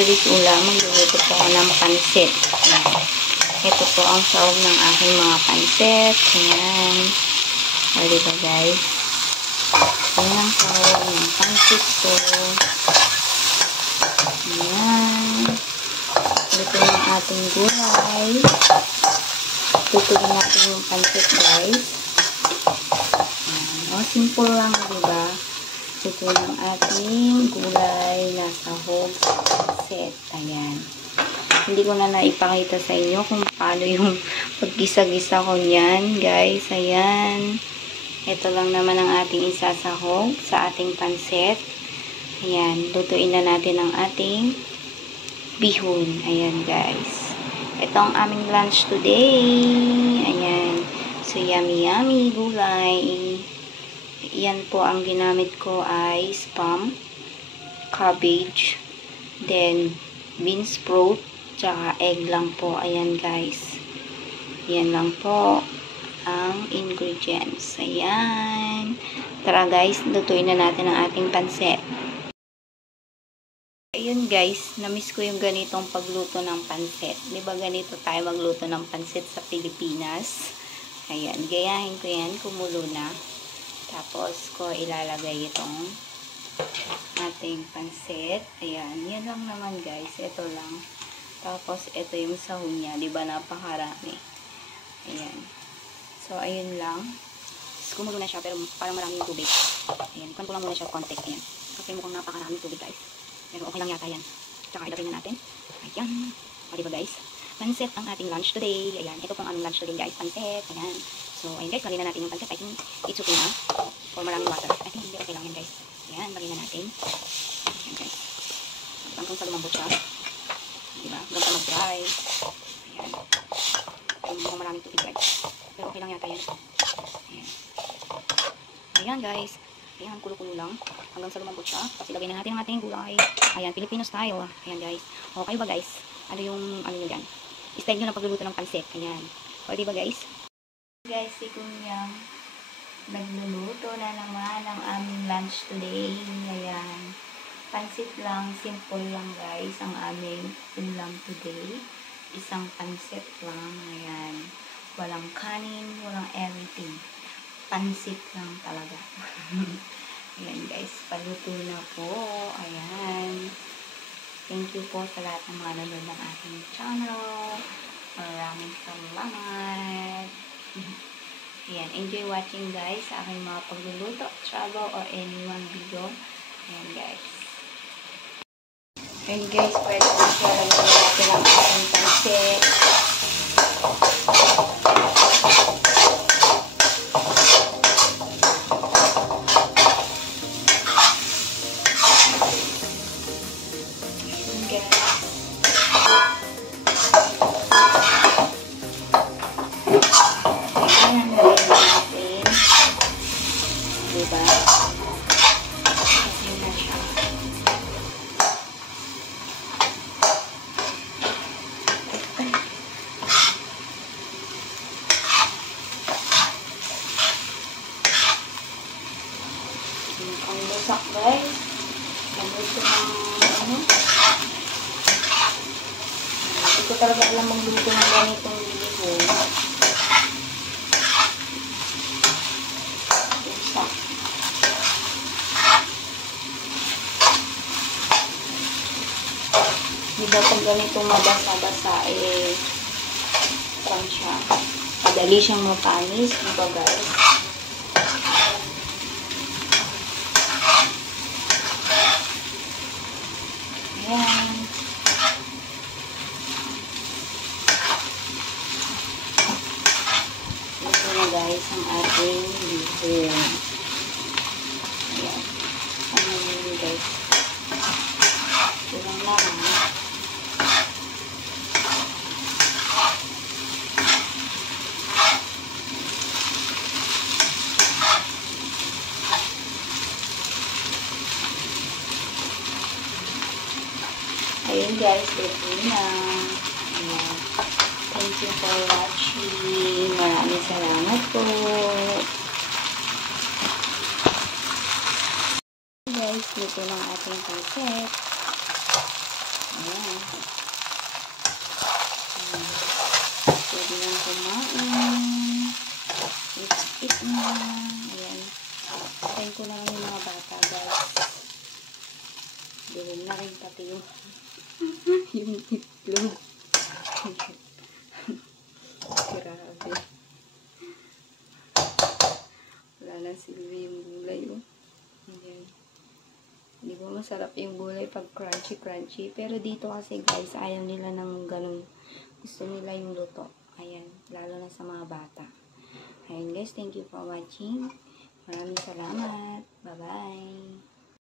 today's ulam, magluluto po ako ng pansit. Ayan. Ito po ang sahog ng aking mga pansit. Ayan. O, diba guys? Ayan ang sahog ng pansit ko. Ayan. Luto ng ating gulay. Lutuin natin yung pansit guys. Ayan. O, simple lang, diba? Luto ng ating gulay na sahog sa pansit. Ayan. Hindi ko na naipakita sa inyo kung paano yung paggisa-gisa ko niyan, guys. Ayan. Ito lang naman ang ating isasahog sa ating pansit. Ayan. Lutuin na natin ang ating bihon. Ayan, guys. Ito ang aming lunch today. Ayan. So, yummy gulay. Yan po ang ginamit ko ay spam, cabbage, then bean sprout, tsaka egg lang po. Ayan guys. Yan lang po ang ingredients. Ayan. Tara guys, lutuin na natin ang ating pansit. Ayun guys, namiss ko yung ganitong pagluto ng pansit. Diba ganito tayo magluto ng pansit sa Pilipinas? Ayan, gayahin ko yan, kumulo na. Tapos ko ilalagay itong ating pansit. Ayan, yan lang naman guys. Ito lang. Tapos, ito yung sahog niya. Diba, napakarami. Ayan. So, ayun lang. Kumulo na siya, pero parang marami yung tubig. Ayan. Kuhan ko lang muna siya konti. Ayan. Kasi mukhang napakarami tubig, guys. Pero okay lang yata yan. Tsaka, ilagay na natin. Ayan. O, diba, guys? Pansit ang ating lunch today. Ayan. Ito pong aming lunch today, guys. Pansit. Ayan. So, ayun, guys. Lagyan na natin yung pansit. I think, it's okay na. Or maraming water. I think, hindi okay lang yan, guys. Ayan. Lagyan na natin. Ayan, guys. Hanggang sa lumambot siya. Diba? Hanggang sa mag-dry. Ayan. Ay, mukhang maraming tubig guys. Pero okay lang yata yan. Ayan. Ayan guys. Ayan, kulo-kulo lang. Hanggang sa lumambot siya. Tapos ilagay na natin ang ating gulay. Ayan, Filipino style. Ayan guys. Okay ba guys? Ano yung, ano nyo dyan? Style nyo ng pagluluto ng pansit. Ayan. O, diba guys? Guys, si Kunyang nagluluto na naman ang aming lunch today. Ayan. Pansit lang, simple lang guys, ang aming ulam today. Isang pansit lang, ayan. Walang kanin, walang everything. Pansit lang talaga. Ayan guys, paluto na po. Ayan. Thank you po sa lahat ng mga nanonood ng ating channel. Maraming salamat. Ayan, enjoy watching guys sa aking mga pagluluto, travel, or anyone video. Ayan guys. And guys, pwede po siya lagyan natin ang ating pansit. And guys. Ayan, lagyan natin. Diba? Ayan na siya. Ang lusak guys. Ang luto ng ano. Hindi ko talaga alam magluto ng ganitong bihon. Lusak. Diba pag ganitong mabasa-basa eh saan siya? Madali siyang mapanis. Diba guys? Ayan. Ito na guys ang ating bihon. Ayan. Ano yun guys? Ito lang naman. Ayun guys, ito na. Ayan. Thank you for watching. Maraming salamat po. Guys, dito ng ating pansit. Ayan. Ayan. Patayin ko na lang yung mga bata, guys. Gawin na rin pati yung yung itlog. Grabe. Wala na silbi yung gulay, oh. Ayan. Di ba masarap yung gulay pag crunchy-crunchy? Pero dito kasi, guys, ayaw nila ng ganun. Gusto nila yung luto. Ayan. Lalo na sa mga bata. Ayan, guys. Thank you for watching. Maraming salamat. Bye-bye.